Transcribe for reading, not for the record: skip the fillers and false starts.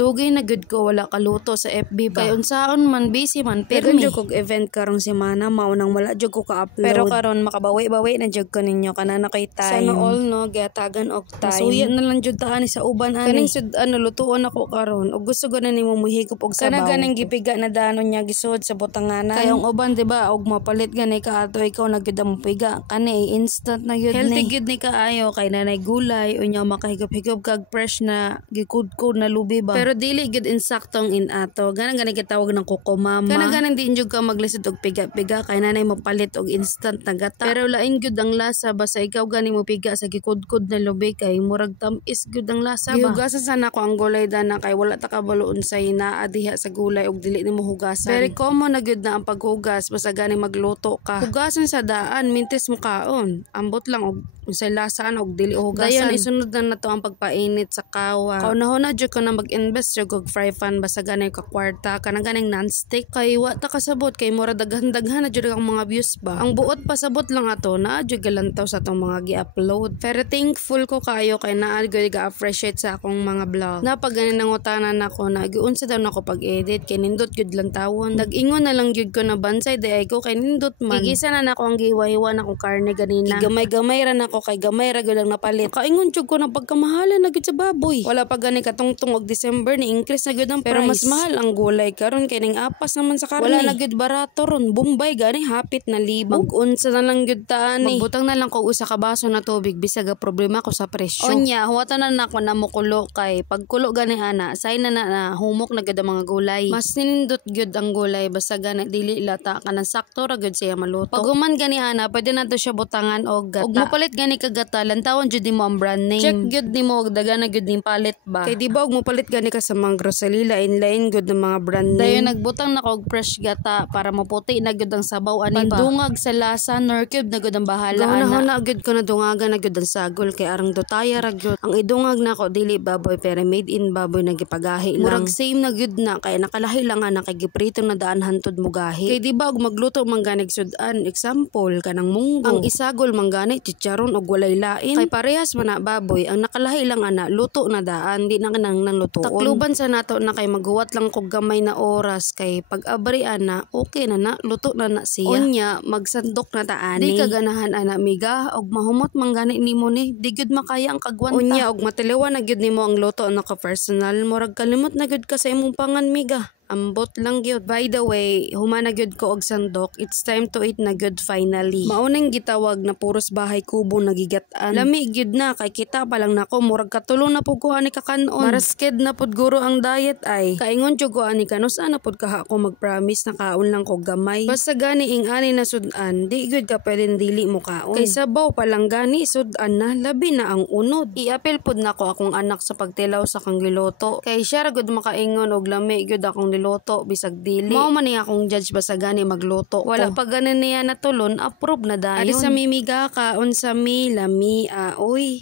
Dugay na gud ko wala kaluto sa FB ba. Kay unsaon man busy man Pero pirmi. jud kog event karong semana maunang wala jud ko ka-upload. Pero karon makabawi-bawi na jud ko ninyo kanana kay time. Sana all no gihatagan og time. Masuya na lang jud ta ani sa uban ani. Kaning sud-an lutuon ako karon ug gusto gud na nimo muhigop og sabaw. Kana ganing gipiga na danon niya gisod sa butanganan. Kayong uban diba og mapalit gani ka ato ikaw nagyud ang piga kani instant na yun Healthy ni. gyud ni kaayo kay nanay gulay unya makahigop-higop kag fresh na gikudkod na lubi ba. Pero dili gyud insaktong inato. Ganang gitawag ng kukumama. Ganang din jud ka maglisod og piga-piga kay nanay mapalit og instant na gata. Pero lain gyud ang lasa basta ikaw gani mo piga sa gikudkod na lubi kay murag tamis gyud ang lasa ba. Gihugasan sana ko ang gulay dana kay wala ta kabalo unsay naa diha sa gulay og dili nimo hugasan. Very common na gyud na ang paghugas basta gani magluto ka. Hugasan sa daan mintes mo kaon. Ambot lang og unsay lasaan og dili hugasan. Dayon isunod na nato ang pagpainit sa kawa. Kaunahon na jud ko na mag-invest jud og fry pan basta ganay ka kwarta kanang ganing non-stick kay wa ta kasabot kay mura daghan-daghan na jud ang mga views ba. Ang buot pasabot lang ato na jud galantaw sa atong mga gi-upload. Pero thankful ko kayo kay naa gyud ga-appreciate sa akong mga vlog. Na pag ganin nangutanan nako na giunsa daw nako pag-edit kay nindot gyud lang tawon. Nag-ingon na lang gyud ko na bansay day ko kay nindot man. Igisa na nako ang gihiwa-hiwa na kong karne ganina. Gamay-gamay ra nako kay gamay ra gyud ang napalit. Kaingon jud ko na pagkamahalan na gyud sa baboy. Wala pa gani katungtong og December ni increase na gyud ang price. Pero mas mahal ang gulay karon kay ning apas naman sa karne. Wala na gyud barato ron. Bombay gani hapit na libo. Ug unsa na lang gyud ta ani. Magbutang na lang kog usa ka baso na tubig bisag problema ko sa presyo. Onya, huwata na nako na mukulo kay pagkulo gani ana, say na humok na gyud ang mga gulay. Mas nindot gyud ang gulay basta gani dili lata kanang sakto ra gyud siya maluto. Pag human gani ana, pwede na to siya butangan og gata. Ug mopalit gani ka gata, lantawon jud nimo ang brand name. Check gyud nimo og daga na gyud ning palit ba. Kay di ba og mopalit gani ka sa mga grocery lain-lain gyud ng mga brand name. Dayon nagbutang na og fresh gata para maputi na gyud ang sabaw ani ba. Pandungag sa lasa, nor cube na gyud ang bahala ana. Na gyud ko na dungagan na gyud ang sagol kay arang dotaya ra gyud. Ang idungag nako dili baboy pero made in baboy na gipagahi lang. Murag same na gyud na kay nakalahi lang ana kay giprito na daan hantod mo gahi. Kay di ba og magluto man gani sudan, example kanang munggo. Ang isagol man gani chicharon og walay lain. Kay parehas man na baboy, ang nakalahi lang ana luto na daan, di na kanang lutoon. Takluban sa nato na kay maghuwat lang kog gamay na oras kay pag-abri ana okay na luto na siya. Unya magsandok na ta ani. Di ka ganahan ana miga og mahumot man gani nimo ni. Di gyud makaya ang kagwanta. Unya og matiliwan na gyud nimo ang luto na ka personal, murag kalimot na gyud ka sa imong pangan miga. Ambot lang gyud. By the way, humana gyud ko og sandok. It's time to eat na gyud finally. Maunang gitawag na puros bahay kubo nagigat-an. Lami gyud na kay kita pa lang nako murag katulong na pud ko ani kakanon. Marasked na pud guro ang diet ay. Kaingon jud ko ani kanus ana pud ka ako mag-promise na kaon lang ko gamay. Basta gani ing ani na sudan, di gyud ka pwedeng dili mo kaon. Kay sabaw pa lang gani sudan na labi na ang unod. Iapil pud nako akong anak sa pagtilaw sa kang giluto. Kay siya ra gud makaingon og lami gyud akong luto bisag dili. Mao man niya akong judge basta gani magluto. Wala pa ganin niya natulon, approve na dayon. Adi sa mimiga ka unsa mi lami uy.